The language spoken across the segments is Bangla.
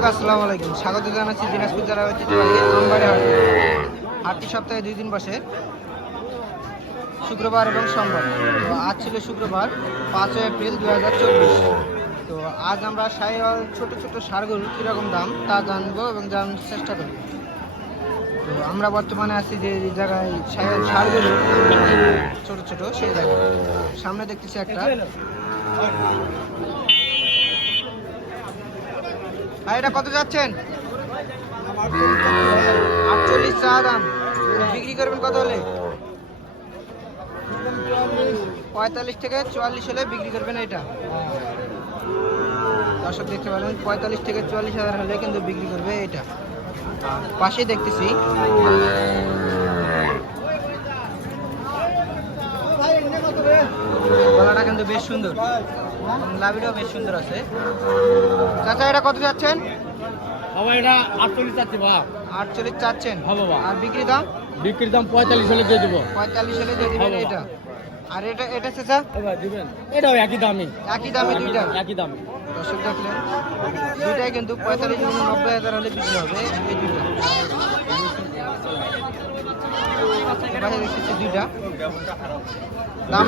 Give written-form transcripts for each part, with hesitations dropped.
দর্শক আসসালামু আলাইকুম, স্বাগত জানাচ্ছি দিনাজপুর জেলার ঐতিহ্যবাহী আমবাড়ি হাটে। হাটটি সপ্তাহে 2 দিন বসে, শুক্রবার এবং সোমবার। তো আজ ছিল শুক্রবার 5 এপ্রিল 2024। তো আজ আমরা শাহিওয়াল ছোট ছোট ষাঁড়গুলোর কীরকম দাম তা জানবো এবং জানার চেষ্টা করি। তো আমরা বর্তমানে আছি যে জায়গায় শাহিওয়াল ষাঁড়গুলো ছোট ছোট, সেই জায়গায় সামনে দেখতেছি একটা। ভাই এটা কত যাচ্ছেন? 48 চা দাম। বিক্রি করবেন কত হলে? 45 থেকে 44 হলে বিক্রি করবেন। এটা দর্শক দেখতে পেলেন, 45 থেকে 44 হাজার হলে কিন্তু বিক্রি করবে এটা। পাশে দেখতেছি গলাটা কিন্তু বেশ সুন্দর, লাভিটাও বেশ সুন্দর আছে। চাচা এটা কত যাচ্ছেন? বাবা এটা 48 চাচ্ছি বাবা। 48 চাচ্ছেন? হ্যাঁ বাবা। আর বিক্রি দাম? বিক্রির দাম 45 হলে দিয়ে দেবো। 45 হলে দিয়ে দিবেন এটা। আর এটা চাচা দিবেন, এটাও একই দামই। একই দামে দুইটা? একই দামে। দর্শক দেখলেন, দুইটাই কিন্তু 45 এবং 90 হাজার হলে বিক্রি হবে এই দুইটা। এবারে দেখতেছি দুইটা দাম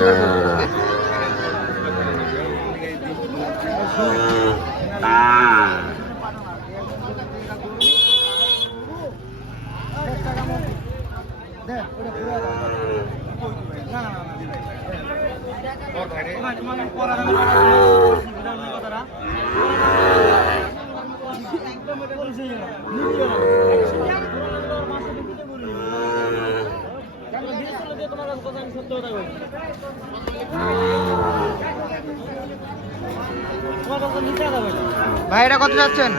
ভাই এটা কত যাচ্ছেন?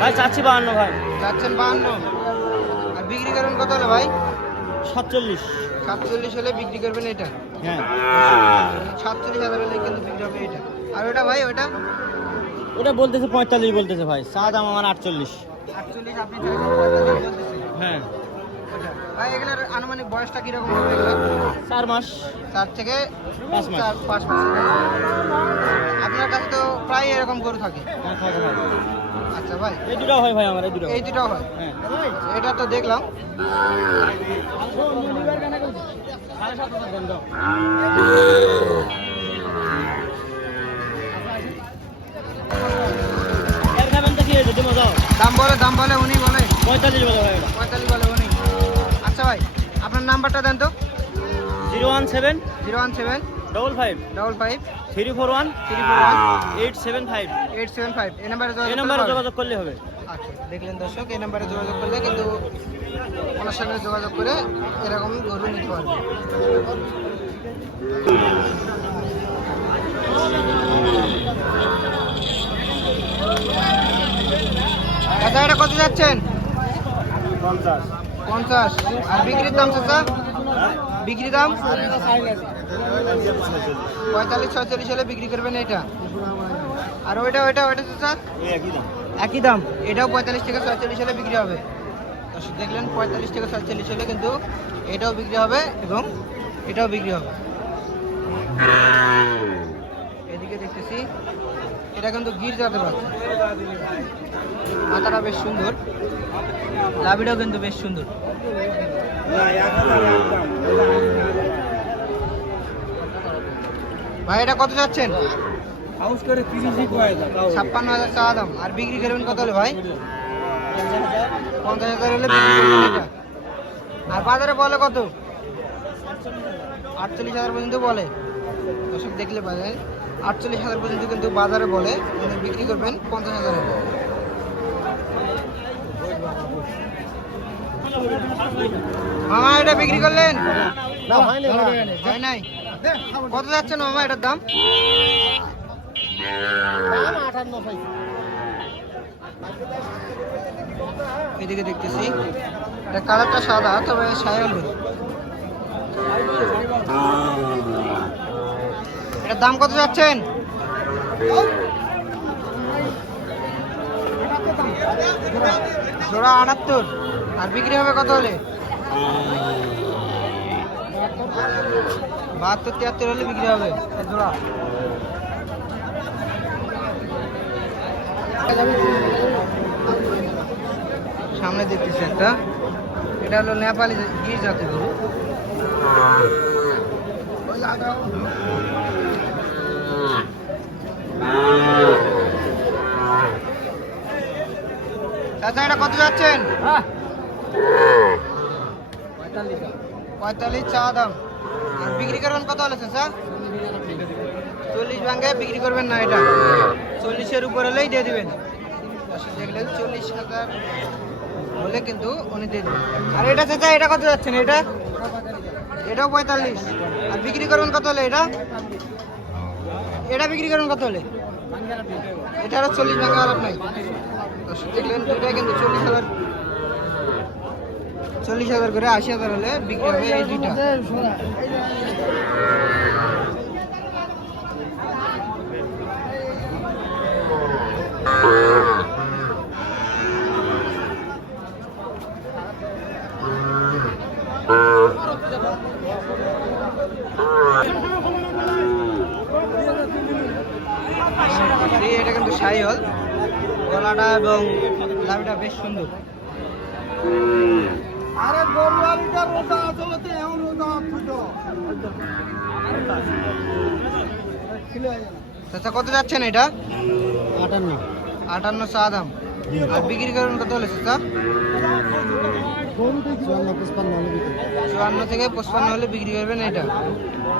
ভাই চাচ্ছি 52 ভাই। যাচ্ছেন 52। আর বিক্রি করবেন কত হলে ভাই? 47। 47 হলে বিক্রি করবেন এটা। হ্যাঁ 47 হাজার হলে কিন্তু বিক্রি হবে এটা। আর ওটা ভাই ওটা ওটা বলতেছে 45 বলতেছে ভাই, চা দাম আমার 48। 48 আপনি চাইছেন 45 বলতেছেন? হ্যাঁ ভাই এগুলোর আনুমানিক বয়সটা কিরকম হবে? এগুলো 4 মাস। 4 থেকে 5 মাস। 5 মাস। আপনার কাছে তো প্রায় এরকম গরু থাকে। হ্যাঁ থাকে ভাই। আচ্ছা ভাই, এই দুটাও হয় ভাই আমার, এই দুটাও। এই দুটাও হয়? হ্যাঁ এটা তো দেখলাম। দাম বলে উনি বলে 45 বলে ভাই। 45 বলে উনি। আচ্ছা ভাই, আপনার নাম্বারটা দেন তো। 017 017 55 55 341 341 875। 875 এই নাম্বারে এই নাম্বারে যোগাযোগ করলে হবে। আচ্ছা দেখলেন দর্শক, এই নাম্বারে যোগাযোগ করলে কিন্তু ওনার সঙ্গে যোগাযোগ করে এরকম গরু নিতে পারবে। দাদা এটা কত যাচ্ছেন? 50। আর বিক্রির দাম চাচা? বিক্রি দাম 45 46 হলে বিক্রি করবেন এটা। আর ওইটা চাচা? একই দাম। এটাও 45 থেকে 46 হলে বিক্রি হবে। দেখলেন 45 থেকে 46 হলে কিন্তু এটাও বিক্রি হবে এবং এটাও বিক্রি হবে। এদিকে দেখতেছি এটা কিন্তু গির জাতের বাচ্চা। মাথাটা বেশ সুন্দর, লাভিটাও কিন্তু বেশ সুন্দর। ভাই এটা কত যাচ্ছেন? 56,000 চা দাম। আর বিক্রি করবেন কত হলে ভাই? 50,000 হলে বিক্রি করবেন এটা। আর বাজারে বলে কত? 48,000 পর্যন্ত বলে। দর্শক দেখলে বাজারে 48,000 পর্যন্ত কিন্তু বাজারে বলে, বিক্রি করবেন 50,000 হলে। মামা এটা বিক্রি করলেন? হয় নাই। কত যাচ্ছেন মামা এটার দাম? এদিকে দেখতেছি এটা কালারটা সাদা, তবে শাহিওয়াল গরু। এটার দাম কত যাচ্ছেন? জোড়া 78। আর বিক্রি হবে কত হলে? 72 73 হলে বিক্রি হবে জোড়া। সামনে দেখতেছি একটা, এটা হলো নেপালি গির জাতের গরু। চাচা এটা কত যাচ্ছেন? 45 চা দাম। আর বিক্রি করবেন কত হলে চাচা? 40 ভাঙে বিক্রি করবেন না, এটা 40-এর উপর হলেই দিয়ে দিবেন। দেখলেন 40,000 হলে কিন্তু উনি দিয়ে দেবেন। আর এটা চাচা এটা কত যাচ্ছেন? এটাও 45। আর বিক্রি করবেন কত হলে? এটা বিক্রি করবেন কত হলে? এটা আরো 40 ভাঙে আর আপনার দেখলেন এটা কিন্তু 40,000 করে 80,000 হলে বিক্রি হবে এই দুইটা। এটা কিন্তু শাহিওয়াল, গলাটা এবং লাভিটা বেশ সুন্দর। আরে গরুয়ালিটা রোদা চলতে এমন রোদা ফুটো। চাচা কত যাচ্ছেন এটা? 58 চা দাম। আর বিক্রি করবেন কত হলে চাচা? 54 থেকে 55 হলে বিক্রি করবেন এটা।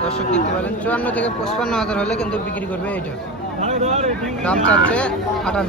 দর্শক দেখতে পারেন 54 থেকে 55,000 হলে কিন্তু বিক্রি করবে এটা। দাম চাচ্ছে 58।